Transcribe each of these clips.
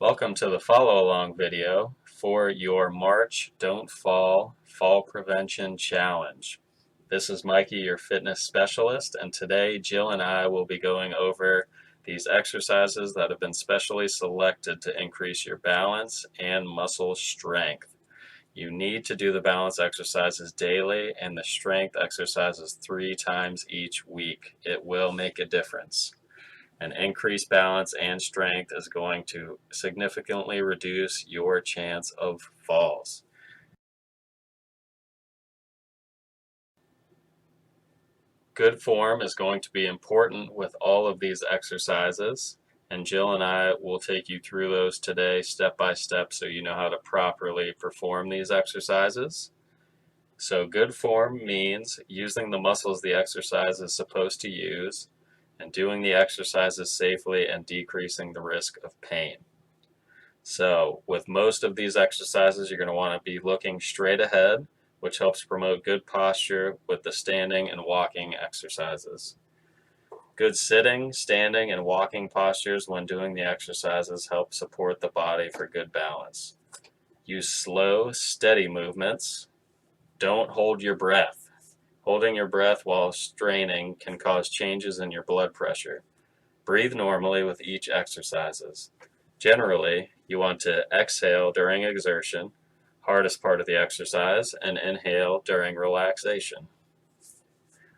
Welcome to the follow-along video for your March Don't Fall Fall Prevention Challenge. This is Mikey, your fitness specialist, and today Jill and I will be going over these exercises that have been specially selected to increase your balance and muscle strength. You need to do the balance exercises daily and the strength exercises 3 times each week. It will make a difference. An increased balance and strength is going to significantly reduce your chance of falls. Good form is going to be important with all of these exercises, and Jill and I will take you through those today step by step so you know how to properly perform these exercises. So good form means using the muscles the exercise is supposed to use and doing the exercises safely and decreasing the risk of pain. So with most of these exercises, you're going to want to be looking straight ahead, which helps promote good posture with the standing and walking exercises. Good sitting, standing, and walking postures when doing the exercises help support the body for good balance. Use slow, steady movements. Don't hold your breath. Holding your breath while straining can cause changes in your blood pressure. Breathe normally with each exercises. Generally, you want to exhale during exertion, hardest part of the exercise, and inhale during relaxation.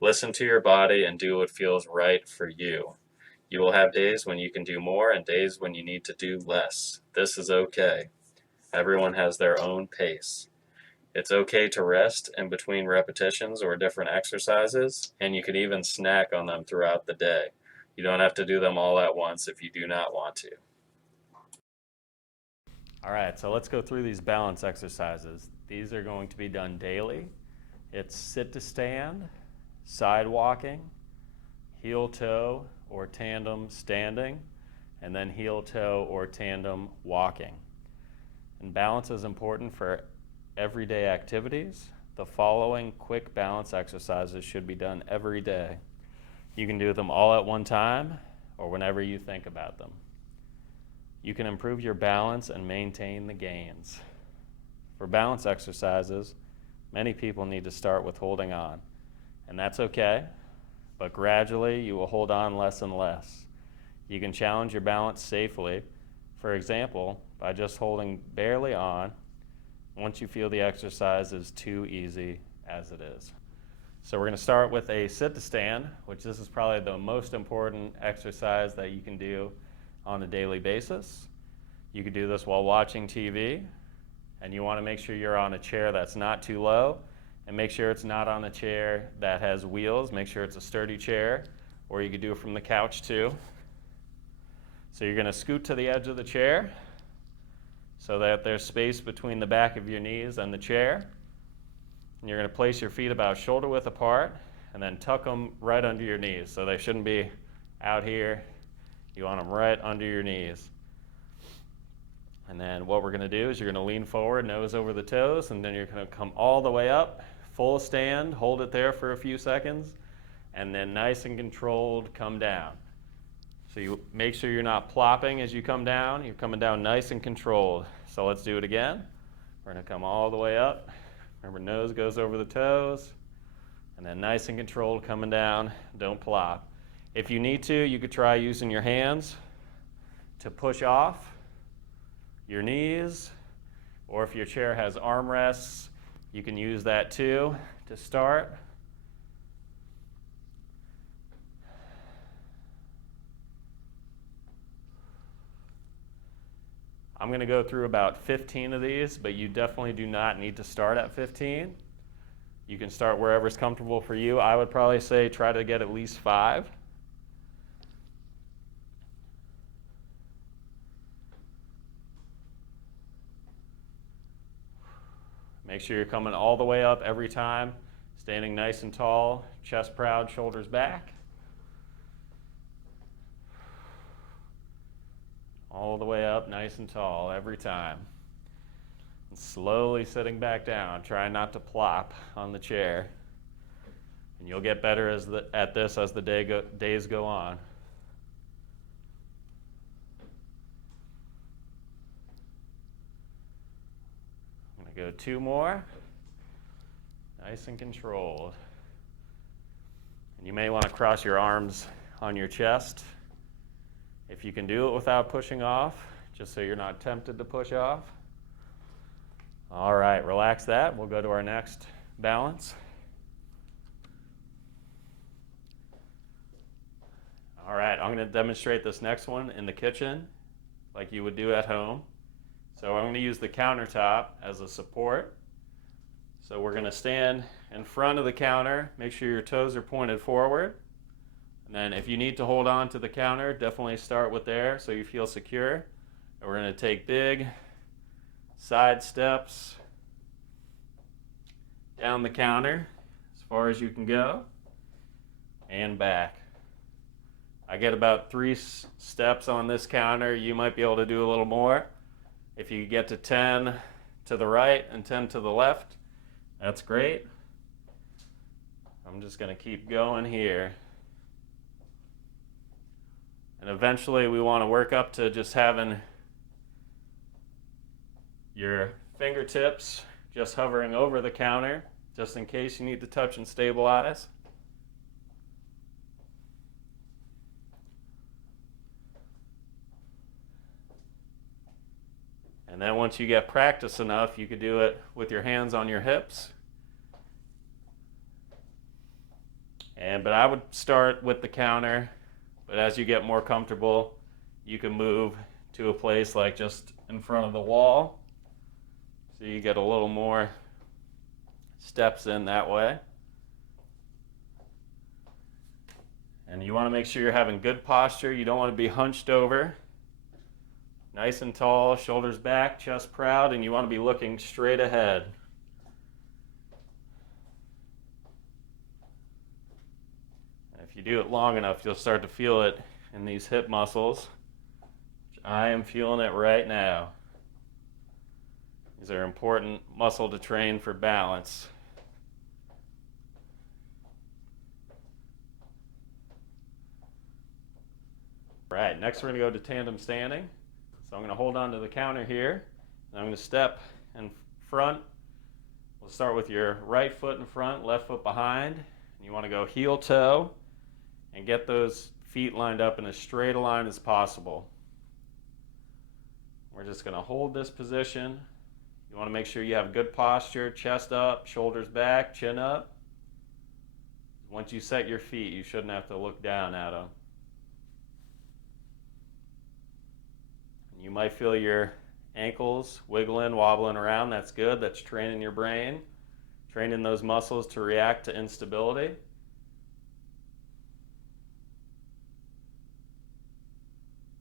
Listen to your body and do what feels right for you. You will have days when you can do more and days when you need to do less. This is okay. Everyone has their own pace. It's okay to rest in between repetitions or different exercises, and you can even snack on them throughout the day. You don't have to do them all at once if you do not want to. All right, so let's go through these balance exercises. These are going to be done daily. It's sit to stand, side walking, heel toe or tandem standing, and then heel toe or tandem walking. And balance is important for everyday activities. The following quick balance exercises should be done every day. You can do them all at one time or whenever you think about them. You can improve your balance and maintain the gains. For balance exercises, many people need to start with holding on, and that's okay, but gradually you will hold on less and less. You can challenge your balance safely, for example, by just holding barely on once you feel the exercise is too easy as it is. So we're going to start with a sit to stand, which this is probably the most important exercise that you can do on a daily basis. You could do this while watching TV, and you want to make sure you're on a chair that's not too low, and make sure it's not on a chair that has wheels. Make sure it's a sturdy chair, or you could do it from the couch too. So you're going to scoot to the edge of the chair so that there's space between the back of your knees and the chair. And you're going to place your feet about shoulder width apart and then tuck them right under your knees. So they shouldn't be out here. You want them right under your knees. And then what we're going to do is you're going to lean forward, nose over the toes, and then you're going to come all the way up, full stand, hold it there for a few seconds, and then nice and controlled, come down. So you make sure you're not plopping as you come down. You're coming down nice and controlled. So let's do it again. We're going to come all the way up. Remember, nose goes over the toes. And then nice and controlled coming down. Don't plop. If you need to, you could try using your hands to push off your knees. Or if your chair has armrests, you can use that too to start. I'm going to go through about 15 of these, but you definitely do not need to start at 15. You can start wherever's comfortable for you. I would probably say try to get at least 5. Make sure you're coming all the way up every time, standing nice and tall, chest proud, shoulders back. All the way up, nice and tall, every time. And slowly sitting back down, trying not to plop on the chair. And you'll get better at this as the days go on. Go 2 more. Nice and controlled. And you may want to cross your arms on your chest if you can do it without pushing off, just so you're not tempted to push off. All right, relax that. We'll go to our next balance. All right, I'm going to demonstrate this next one in the kitchen like you would do at home. So I'm going to use the countertop as a support. So we're going to stand in front of the counter, make sure your toes are pointed forward. And then if you need to hold on to the counter, definitely start with there so you feel secure. And we're going to take big side steps down the counter as far as you can go and back. I get about 3 steps on this counter. You might be able to do a little more. If you get to 10 to the right and 10 to the left, that's great. I'm just going to keep going here. And eventually we want to work up to just having your fingertips just hovering over the counter, just in case you need to touch and stabilize. And then once you get practice enough, you could do it with your hands on your hips. But I would start with the counter, but as you get more comfortable, you can move to a place like just in front of the wall. So you get a little more steps in that way. And you want to make sure you're having good posture. You don't want to be hunched over. Nice and tall, shoulders back, chest proud, and you want to be looking straight ahead. And if you do it long enough, you'll start to feel it in these hip muscles. Which I am feeling it right now. These are important muscle to train for balance. All right, next we're going to go to tandem standing. So I'm going to hold on to the counter here, and I'm going to step in front. We'll start with your right foot in front, left foot behind. And you want to go heel toe and get those feet lined up in as straight a line as possible. We're just going to hold this position. You want to make sure you have good posture, chest up, shoulders back, chin up. Once you set your feet, you shouldn't have to look down at them. You might feel your ankles wiggling, wobbling around. That's good. That's training your brain, training those muscles to react to instability.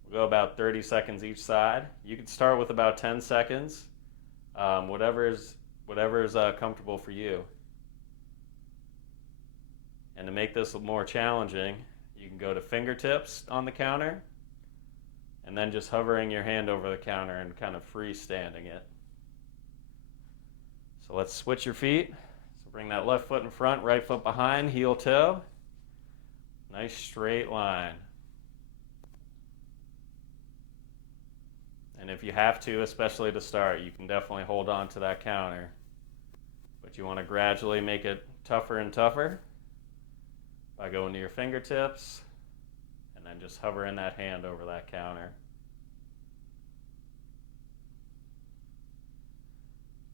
We'll go about 30 seconds each side. You can start with about 10 seconds, whatever is comfortable for you. And to make this more challenging, you can go to fingertips on the counter, and then just hovering your hand over the counter and kind of freestanding it. So let's switch your feet. So bring that left foot in front, right foot behind, heel toe. Nice straight line. And if you have to, especially to start, you can definitely hold on to that counter. But you want to gradually make it tougher and tougher by going to your fingertips and then just hovering that hand over that counter.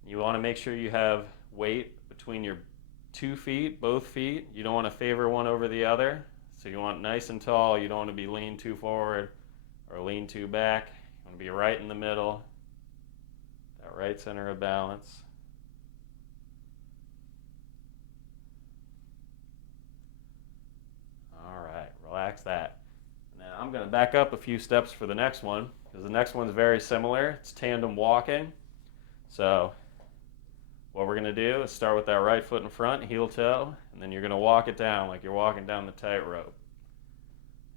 You want to make sure you have weight between your 2 feet, both feet. You don't want to favor one over the other. So you want nice and tall. You don't want to be lean too forward or lean too back. You want to be right in the middle, that right center of balance. All right, relax that. Now I'm going to back up a few steps for the next one, because the next one's very similar. It's tandem walking. So what we're going to do is start with that right foot in front, heel toe, and then you're going to walk it down like you're walking down the tightrope.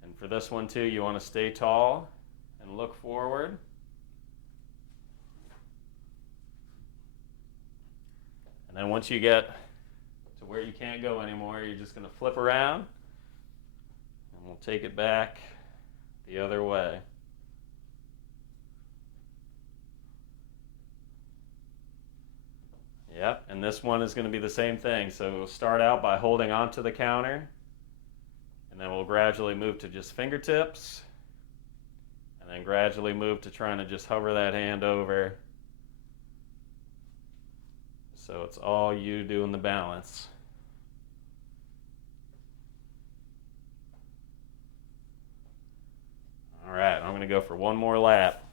And for this one too, you want to stay tall and look forward. And then once you get to where you can't go anymore, you're just going to flip around, and we'll take it back the other way. Yep, and this one is going to be the same thing. So we'll start out by holding onto the counter, and then we'll gradually move to just fingertips, and then gradually move to trying to just hover that hand over. So it's all you doing the balance. All right, I'm going to go for one more lap.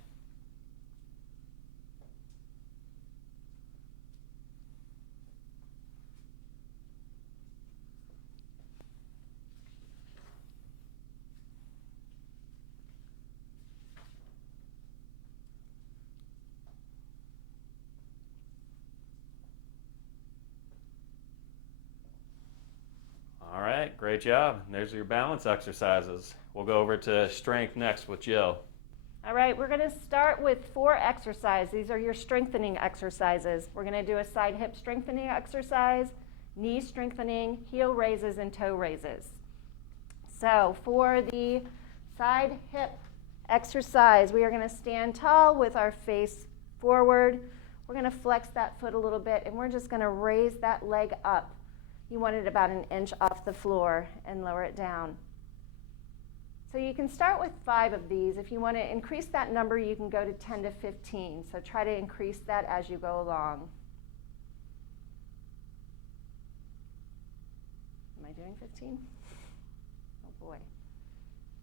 All right, great job. There's your balance exercises. We'll go over to strength next with Jill. All right, we're going to start with 4 exercises. These are your strengthening exercises. We're going to do a side hip strengthening exercise, knee strengthening, heel raises, and toe raises. So for the side hip exercise, we are going to stand tall with our face forward. We're going to flex that foot a little bit, and we're just going to raise that leg up. You want it about an inch off the floor and lower it down. So you can start with 5 of these. If you want to increase that number, you can go to 10 to 15. So try to increase that as you go along. Am I doing 15? Oh boy.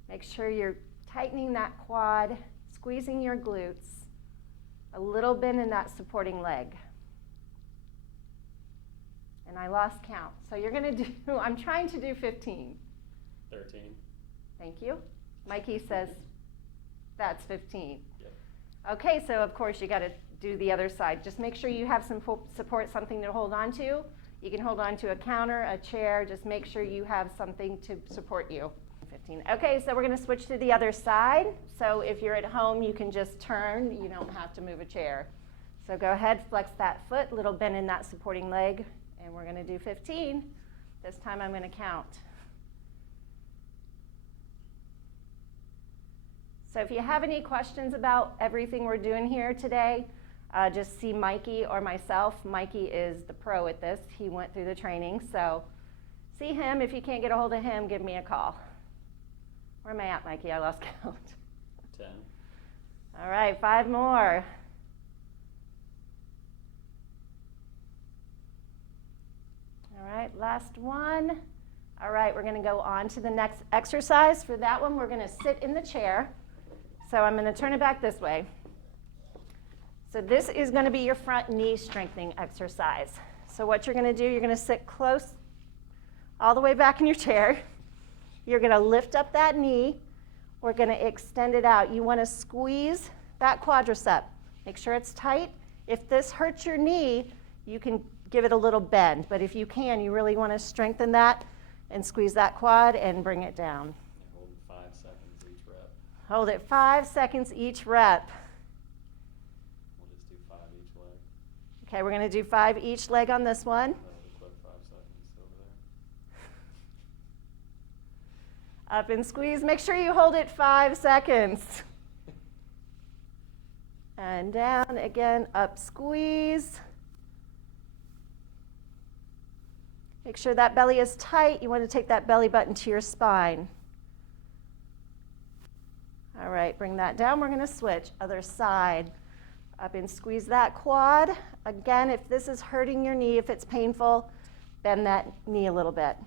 Make sure you're tightening that quad, squeezing your glutes, a little bend in that supporting leg. And I lost count. So you're going to do, I'm trying to do 15. 13. Thank you. Mikey says that's 15. Yep. Okay, so of course you got to do the other side. Just make sure you have some support, something to hold on to. You can hold on to a counter, a chair. Just make sure you have something to support you. 15. Okay, so we're going to switch to the other side. So if you're at home, you can just turn. You don't have to move a chair. So go ahead, flex that foot, little bend in that supporting leg, and we're going to do 15. This time I'm going to count. So if you have any questions about everything we're doing here today, just see Mikey or myself. Mikey is the pro at this. He went through the training. So see him. If you can't get a hold of him, give me a call. Where am I at, Mikey? I lost count. 10. All right, 5 more. All right, last one. All right, we're going to go on to the next exercise. For that one, we're going to sit in the chair. So I'm going to turn it back this way. So this is going to be your front knee strengthening exercise. So what you're going to do, you're going to sit close all the way back in your chair. You're going to lift up that knee. We're going to extend it out. You want to squeeze that quadricep. Make sure it's tight. If this hurts your knee, you can give it a little bend. But if you can, you really want to strengthen that and squeeze that quad and bring it down. Hold 5 seconds each rep. Hold it 5 seconds each rep. We'll just do 5 each leg. Okay, we're going to do 5 each leg on this one. Quick 5 seconds over there. Up and squeeze. Make sure you hold it 5 seconds. And down again, up, squeeze. Make sure that belly is tight. You want to take that belly button to your spine. All right, bring that down. We're going to switch. Other side. Up and squeeze that quad. Again, if this is hurting your knee, if it's painful, bend that knee a little bit.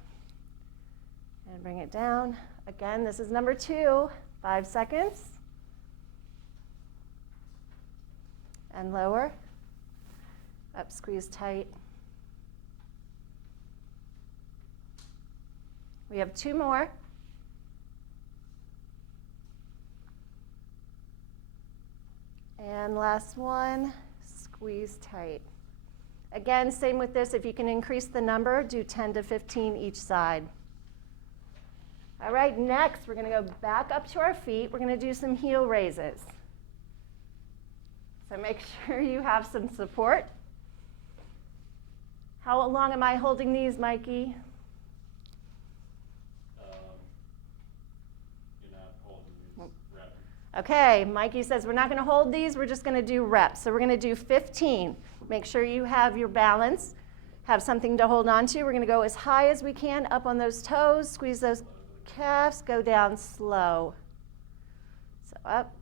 And bring it down. Again, this is number 2. 5 seconds. And lower. Up, squeeze tight. We have 2 more. And last one, squeeze tight. Again, same with this. If you can increase the number, do 10 to 15 each side. All right, next we're going to go back up to our feet. We're going to do some heel raises. So make sure you have some support. How long am I holding these, Mikey? You're not holding these, wrapping. Okay, Mikey says we're not going to hold these, we're just going to do reps. So we're going to do 15. Make sure you have your balance, have something to hold on to. We're going to go as high as we can up on those toes, squeeze those calves, go down slow. So up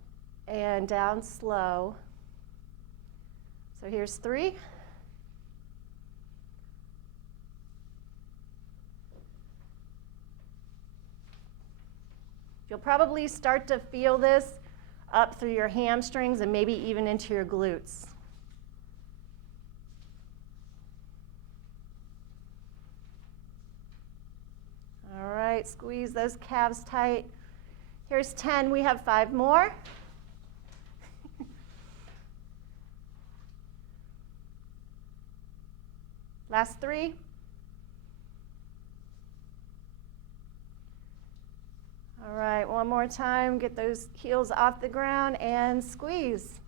and down slow. So here's 3. You'll probably start to feel this up through your hamstrings and maybe even into your glutes. All right, squeeze those calves tight. Here's 10, we have 5 more. Last 3. All right, one more time. Get those heels off the ground and squeeze.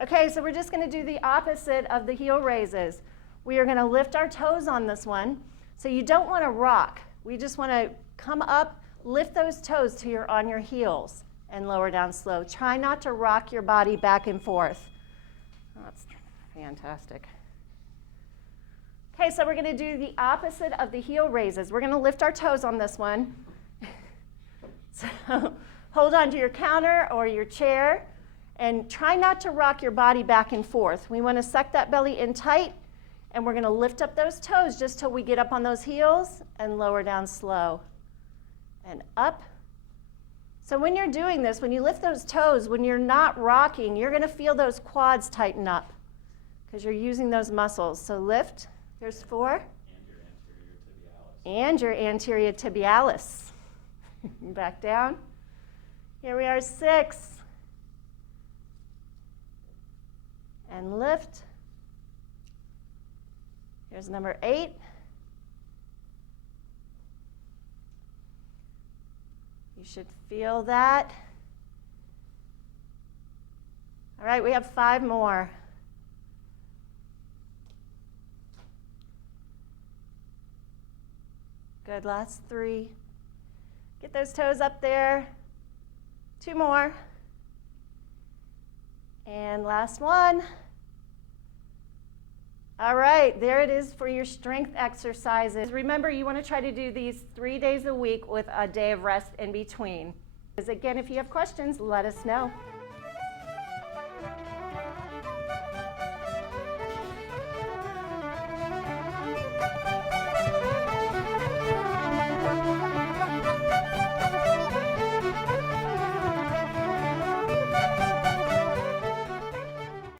Okay, so we're just going to do the opposite of the heel raises. We are going to lift our toes on this one. So you don't want to rock. We just want to come up, lift those toes till you're on your heels, and lower down slow. Try not to rock your body back and forth. That's fantastic. Okay, so we're going to do the opposite of the heel raises. We're going to lift our toes on this one. So hold on to your counter or your chair and try not to rock your body back and forth. We want to suck that belly in tight, and we're going to lift up those toes just till we get up on those heels and lower down slow. And up. So when you're doing this, when you lift those toes, when you're not rocking, you're going to feel those quads tighten up because you're using those muscles. So lift. There's 4. And your anterior tibialis. Back down. Here we are, 6. And lift. Here's number 8. You should feel that. All right, we have 5 more. Good, last 3. Get those toes up there. 2 more. And last one. All right, there it is for your strength exercises. Remember, you want to try to do these 3 days a week with a day of rest in between. Again, if you have questions, let us know.